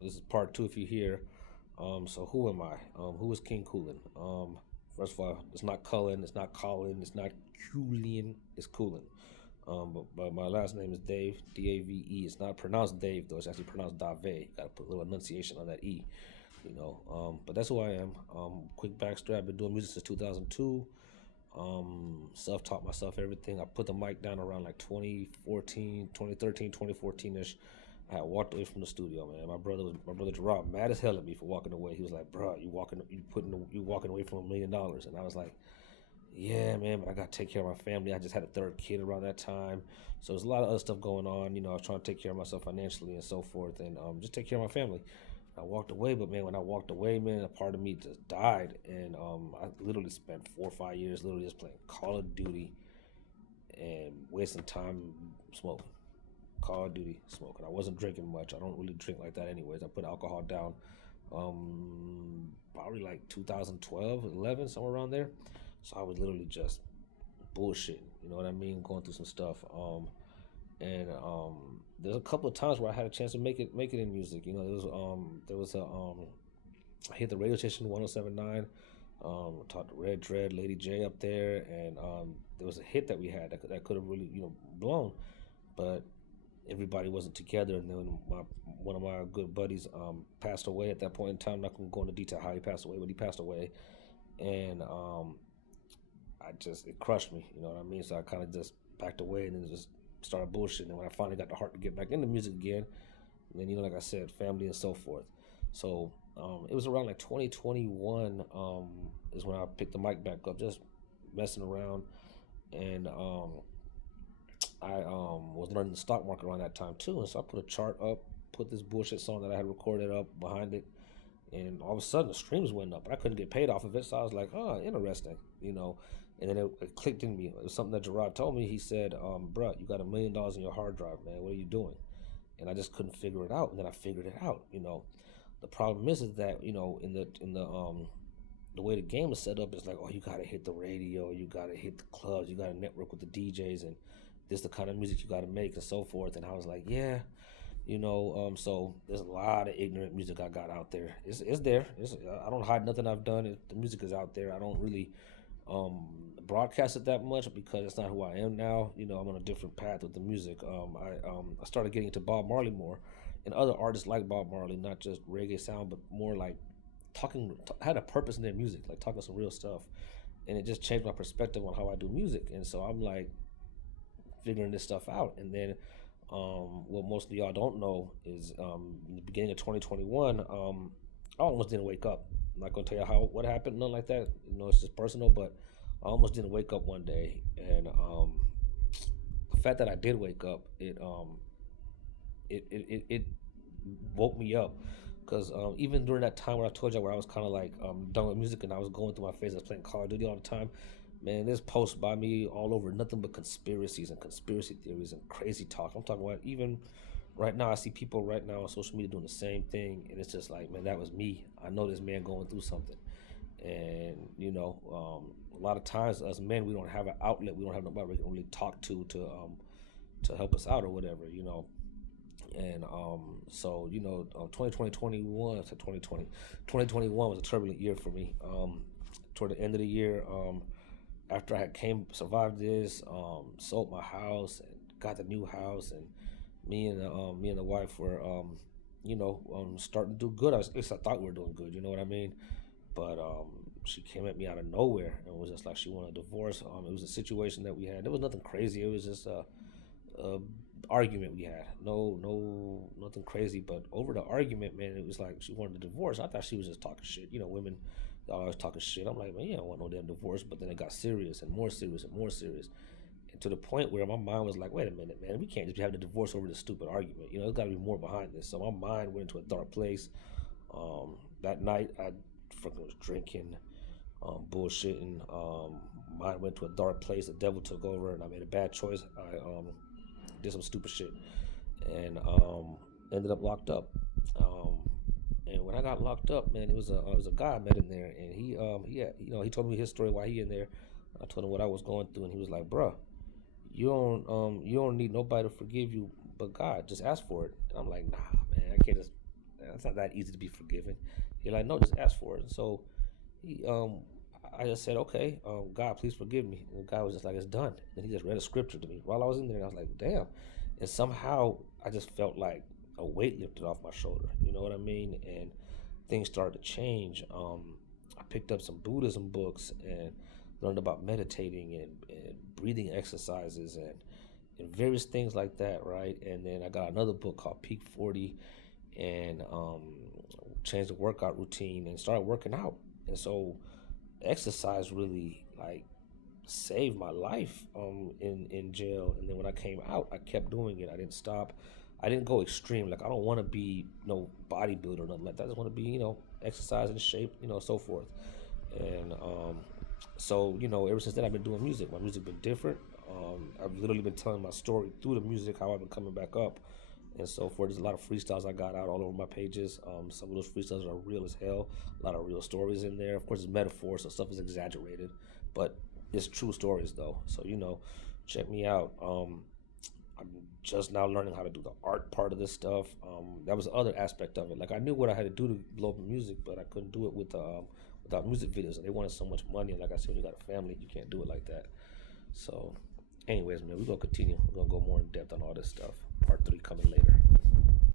This is part two if you hear. So who am I? Who is King Kulin? First of all, it's not Cullen, it's not Colin, it's not Kulin, it's Kulin. But my last name is Dave, Dave. It's not pronounced Dave though; it's actually pronounced Dave. Got to put a little enunciation on that E, you know. But that's who I am. Quick backstory: I've been doing music since 2002. Self-taught myself everything. I put the mic down around like 2014, 2013, 2014 ish. I had walked away from the studio, man. My brother Gerard mad as hell at me for walking away. He was like, "Bro, you walking away from $1 million," and I was like, "Yeah, man, but I gotta take care of my family. I just had a third kid around that time, so there's a lot of other stuff going on. You know, I was trying to take care of myself financially and so forth, and just take care of my family." I walked away, but man, when I walked away, man, a part of me just died, and I literally spent 4 or 5 years literally just playing Call of Duty and wasting time smoking. Call of Duty smoking. I wasn't drinking much. I don't really drink like that, anyways. I put alcohol down, probably like 2012, 11, somewhere around there. So I was literally just bullshitting. You know what I mean? Going through some stuff. And there's a couple of times where I had a chance to make it in music. You know, there was a I hit the radio station 107.9. Talked to Red Dread, Lady J up there, and there was a hit that we had that could have really blown, but everybody wasn't together. And then one of my good buddies passed away at that point in time. I'm not gonna go into detail how he passed away, but he passed away, and it crushed me. You know what I mean? So I kind of just backed away and then just started bullshitting. And when I finally got the heart to get back into music again, and then like I said, family and so forth. So it was around like 2021 is when I picked the mic back up, just messing around, and I was learning the stock market around that time too, and so I put a chart up, put this bullshit song that I had recorded up behind it, and all of a sudden the streams went up, but I couldn't get paid off of it. So I was like, oh, interesting, you know. And then it clicked in me. It was something that Gerard told me. He said, "Bruh, you got $1 million in your hard drive, man. What are you doing?" And I just couldn't figure it out. And then I figured it out. You know, the problem is that the way the game is set up is like, oh, you gotta hit the radio, you gotta hit the clubs, you gotta network with the DJs, and this the kind of music you gotta make and so forth. And I was like, yeah, so there's a lot of ignorant music I got out there. It's there. I don't hide nothing I've done. The music is out there. I don't really um, broadcast it that much because it's not who I am now. You know, I'm on a different path with the music. I started getting into Bob Marley more, and other artists like Bob Marley, not just reggae sound, but more like had a purpose in their music, like talking some real stuff, and it just changed my perspective on how I do music. And so I'm like figuring this stuff out, and then what most of y'all don't know is in the beginning of 2021, I almost didn't wake up. I'm not gonna tell you what happened, nothing like that. You know, it's just personal, but I almost didn't wake up one day, and the fact that I did wake up, it woke me up. Because even during that time where I told you where I was kind of like done with music and I was going through my phase, I was playing Call of Duty all the time. Man, there's posts by me all over, nothing but conspiracies and conspiracy theories and crazy talk. I'm talking about even right now. I see people right now on social media doing the same thing, and it's just like, man, that was me. I know this man going through something, and a lot of times as men, we don't have an outlet. We don't have nobody we can really talk to help us out or whatever. And so 2020 21 to 2020 2021 was a turbulent year for me. Toward the end of the year, after I had survived this, sold my house and got the new house, and me and the wife were starting to do good. At least I thought we were doing good. You know what I mean? But she came at me out of nowhere and was just like she wanted a divorce. It was a situation that we had. There was nothing crazy. It was just a argument we had. Nothing crazy. But over the argument, man, it was like she wanted a divorce. I thought she was just talking shit. You know, women always talking shit. I'm like, man, yeah, I don't want no damn divorce. But then it got serious and more serious and more serious. And to the point where my mind was like, wait a minute, man, we can't just be having a divorce over this stupid argument. You know, there's got to be more behind this. So my mind went into a dark place. That night, I fucking was drinking, bullshitting. Mind went to a dark place. The devil took over, and I made a bad choice. I did some stupid shit, and ended up locked up. Um, and when I got locked up, man, it was a guy I met in there, and he told me his story why he in there. I told him what I was going through, and he was like, "Bruh, you don't need nobody to forgive you but God. Just ask for it." And I'm like, "Nah, man, I can't just." not that easy to be forgiven. You're like, no, just ask for it. And so he, I just said, okay, God, please forgive me. And God was just like, it's done. And he just read a scripture to me while I was in there. And I was like, damn. And somehow I just felt like a weight lifted off my shoulder. You know what I mean? And things started to change. I picked up some Buddhism books and learned about meditating and breathing exercises and various things like that, right? And then I got another book called Peak 40 and changed the workout routine and started working out. And so exercise really like saved my life in jail. And then when I came out, I kept doing it. I didn't stop. I didn't go extreme. Like I don't want to be no bodybuilder or nothing like that. I just want to be exercise and shape, so forth. And so ever since then I've been doing music. My music been different. I've literally been telling my story through the music, how I've been coming back up and so forth. There's a lot of freestyles I got out all over my pages. Some of those freestyles are real as hell. A lot of real stories in there. Of course, it's metaphor, so stuff is exaggerated, but it's true stories though. So check me out. I'm just now learning how to do the art part of this stuff. That was the other aspect of it. Like I knew what I had to do to blow up music, but I couldn't do it without music videos. And they wanted so much money. And like I said, when you got a family, you can't do it like that. So, anyways, man, we're gonna continue. We're gonna go more in depth on all this stuff. Part 3 coming later.